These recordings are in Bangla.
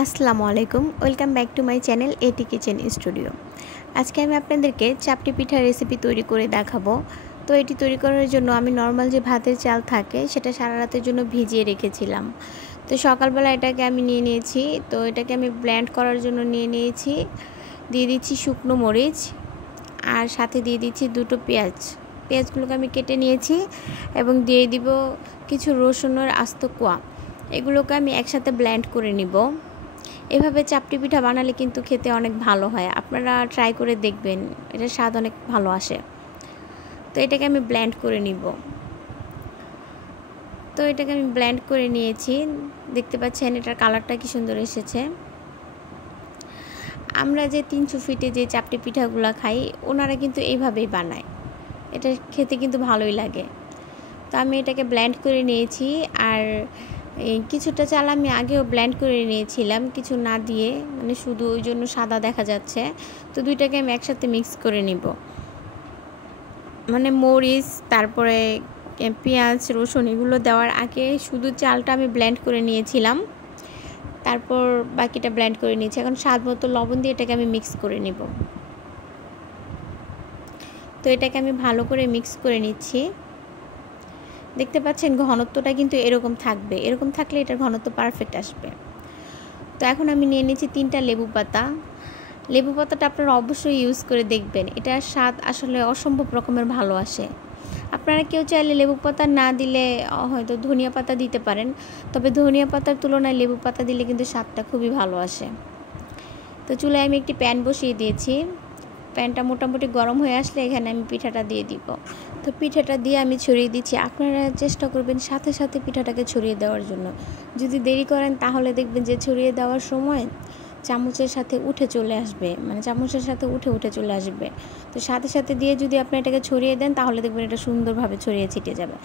আসসালামু আলাইকুম, welcome back to my channel এটি কিচেন স্টুডিও। আজকে আমি আপনাদেরকে চাপটি পিঠা রেসিপি তৈরি করে দেখাবো। তো এটি তৈরি করার জন্য আমি নর্মাল যে ভাতের চাল থাকে সেটা সারা রাতের জন্য ভিজিয়ে রেখেছিলাম। তো সকালবেলা এটাকে আমি নিয়ে নিয়েছি। তো এটাকে আমি ব্লেন্ড করার জন্য নিয়ে নিয়েছি। দিয়ে দিচ্ছি শুকনো মরিচ আর সাথে দিয়ে দিচ্ছি দুটো পেঁয়াজগুলোকে আমি কেটে নিয়েছি এবং দিয়ে দিব কিছু রসুনের আস্ত কোয়া। এগুলোকে আমি একসাথে ব্লেন্ড করে নিব। এভাবে চাপটি পিঠা বানালে কিন্তু খেতে অনেক ভালো হয়, আপনারা ট্রাই করে দেখবেন, এটার স্বাদ অনেক ভালো আসে। তো এটাকে আমি ব্লেন্ড করে নিব। তো এটাকে আমি ব্লেন্ড করে নিয়েছি, দেখতে পাচ্ছেন এটার কালারটা কি সুন্দর এসেছে। আমরা যে 300 ফিটে যে চাপটি পিঠাগুলো খাই ওনারা কিন্তু এইভাবেই বানায়, এটা খেতে কিন্তু ভালোই লাগে। তো আমি এটাকে ব্লেন্ড করে নিয়েছি আর কিছুটা চাল আমি আগেও ব্লেন্ড করে নিয়েছিলাম কিছু না দিয়ে, মানে শুধু ওই জন্য সাদা দেখা যাচ্ছে। তো দুইটাকে আমি একসাথে মিক্স করে নিব, মানে মরিচ তারপরে পেঁয়াজ রসুন এগুলো দেওয়ার আগে শুধু চালটা আমি ব্লেন্ড করে নিয়েছিলাম, তারপর বাকিটা ব্লেন্ড করে নিয়েছি। এখন স্বাদ মতো লবণ দিয়ে এটাকে আমি মিক্স করে নিব। তো এটাকে আমি ভালো করে মিক্স করে নিচ্ছি। দেখতে পাচ্ছেন ঘনত্বটা কিন্তু এরকম থাকবে, এরকম থাকলে এটার ঘনত্ব পারফেক্ট আসবে। তো এখন আমি নিয়ে নিয়েছি 3টা লেবু পাতা। লেবু পাতাটা আপনারা অবশ্যই ইউজ করে দেখবেন, এটার স্বাদ আসলে অসম্ভব রকমের ভালো আসে। আপনারা কেউ চাইলে লেবু পাতা না দিলে হয়তো ধনিয়া পাতা দিতে পারেন, তবে ধনিয়া পাতার তুলনায় লেবু পাতা দিলে কিন্তু স্বাদটা খুবই ভালো আসে। তো চুলায় আমি একটি প্যান বসিয়ে দিয়েছি। প্যানটা মোটামুটি গরম হয়ে আসলে এখানে আমি পিঠাটা দিয়ে দিব। তো পিঠাটা দিয়ে আমি ছড়িয়ে দিচ্ছি। আপনারা চেষ্টা করবেন সাথে সাথে পিঠাটাকে ছড়িয়ে দেওয়ার জন্য। যদি দেরি করেন তাহলে দেখবেন যে ছড়িয়ে দেওয়ার সময় চামচের সাথে উঠে চলে আসবে, মানে চামচের সাথে উঠে চলে আসবে। তো সাথে সাথে দিয়ে যদি আপনি এটাকে ছড়িয়ে দেন তাহলে দেখবেন এটা সুন্দরভাবে ছড়িয়ে ছিটে যাবে।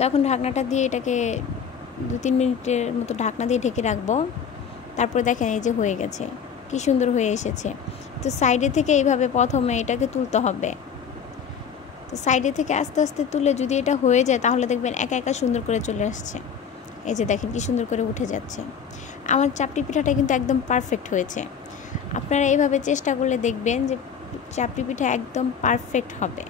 তখন ঢাকনাটা দিয়ে এটাকে 2-3 মিনিটের মতো ঢাকনা দিয়ে ঢেকে রাখবো। তারপর দেখেন এই যে হয়ে গেছে, কি সুন্দর হয়ে এসেছে। তো সাইডে থেকে এইভাবে প্রথমে এটাকে তুলতে হবে। তো সাইডে থেকে আস্তে আস্তে তুলে যদি এটা হয়ে যায় তাহলে দেখবেন একা একা সুন্দর করে চলে আসছে। এই যে দেখেন কি সুন্দর করে উঠে যাচ্ছে। আমার চাপটি পিঠাটা কিন্তু একদম পারফেক্ট হয়েছে। আপনারা এইভাবে চেষ্টা করলে দেখবেন যে চাপটি পিঠা একদম পারফেক্ট হবে।